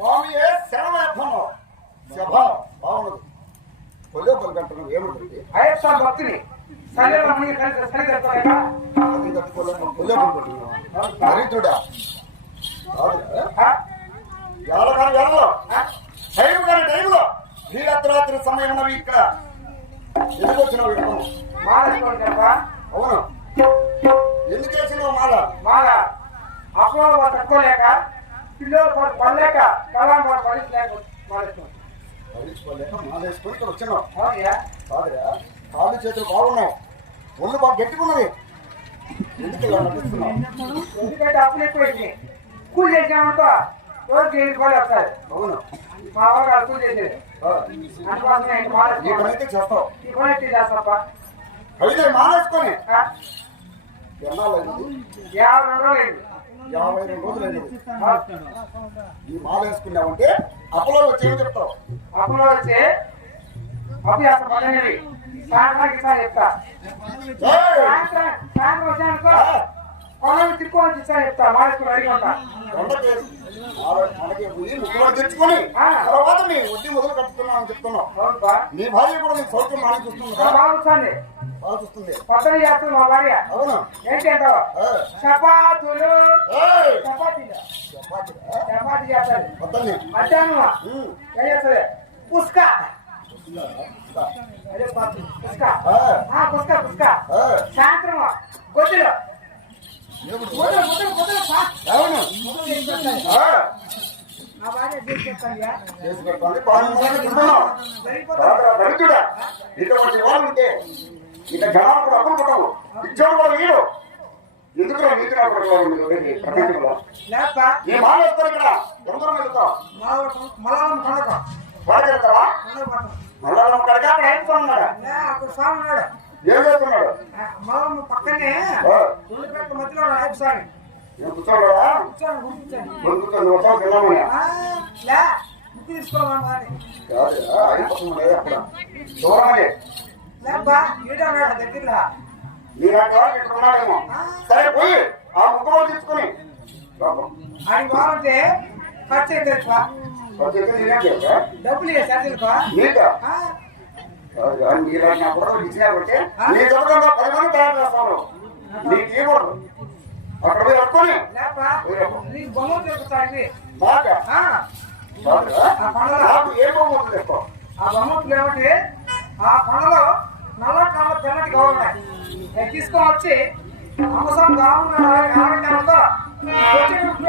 స్వామియే శరణార్థంలో శభా బాగుండదు కొలే పలికంటున్నావు ఏముంటుంది? అయ్యప్ప భక్తుని దరిద్రుడా? ఎవరికైనా వెళ్ళలో? టైం కానీ టైంలో అర్ధరాత్రి సమయం ఉన్నవి ఇక్కడ. ఎందుకు వచ్చినావు ఇక్కడ. అవును. ఎందుకు వేసినావు మాల? బాగా అప్పుడు తక్కువలేక పిల్లలు పడలేక కళాం పడించలేక ఇక్కడ వచ్చినావు కాదురా కాళ్ళు చేతులు బాగున్నాయి. ఒళ్ళు బాగా గట్టిగున్నది ఎందుకు ఇలా నటిస్తున్నావు? ఎందుకంటే అప్పులు ఎక్కువైంది కూలి చేసినామంటో రోజు ఐదు కోళ్ళు వస్తాయి అవును. మా వాళ్ళు కూలి చేసేది. ఆ, అందుకోసమే ఇంక ఈ మానేసుకోండి. పని అయితే చేస్తావు. ఈ పని అయితే చేస్తాపా అయితే మానేసుకొని. ఆ? ఎన్నాళ్ళైంది యాభై రోజులు అయింది. యాభై రెండు రోజులైంది ఆ? ఈ మాల వేసుకున్నావంటే అప్పలో వచ్చి చెప్తావు? అప్పుడు వచ్చి అభ్యాసం పడనేవి సాయంత్రం ఇస్తా చెప్తా. ఏయ్! సాయంత్రం సాయంత్రం వచ్చానుకో పొలం తిరుక్కొని ఇస్తా చెప్తా మానేసుకుని అడిగి మాల- మనకి తెచ్చుకొని. తర్వాత నీ వడ్డీ మొదలు కట్టుకున్నావు అని చెప్తున్నావు. నీ భార్య కూడా నీ సౌఖ్యం మాని బాగుంది పొద్దున చేస్తుంది మా భార్య ఏంటంటో. చపాతులు! చపాతీలు? చపాతీ చేస్తారు. మధ్యాహ్నం. ఏం చేస్తుంది పుస్క? అదే పుస్క పుస్క పుస్క. సాయంత్రం దరిద్రుడా. ఇటువంటి వాళ్ళు ఉంటే ఇక జనాలు పుట్టవు ఇచ్చేవాడు కూడా వీడు ఎందుకు నీతి ప్రపంచంలో. ఈ మాల వస్తారు ఇక్కడ? దొంగలు వెళ్తావు మలయాళం కనక బాగా చెప్తావా కనక మళ్ళా కడక. అక్కడ ఏం ఉన్నాడా అప్పుడు స్వామి ఉన్నాడు. ఏం చేస్తున్నాడు? మలం పక్కనే పెట్ట మధ్యలో రాయపు స్వామి. లే ముక్కు తీసుకోవాలి అయిపోతుంది దగ్గరలో. సరే పోయి ఆ ముగ్గురు తీసుకుని. ఆడి బాగుంటే ఖర్చు అయితే? డబ్బులు కాదు, నీలాంటి నా ఫోటోలు ఇచ్చినారంటే నీ చెప్పడంలో పది మంది తయారు చేస్తాను. నీకు ఇవ్వకూడదు అక్కడ పోయి పట్టుకొని నీకు మాట ఆ బొమ్మ ఏమంటే ఆ కొండలో తీసుకొని వచ్చి అమ్మసం గౌరవం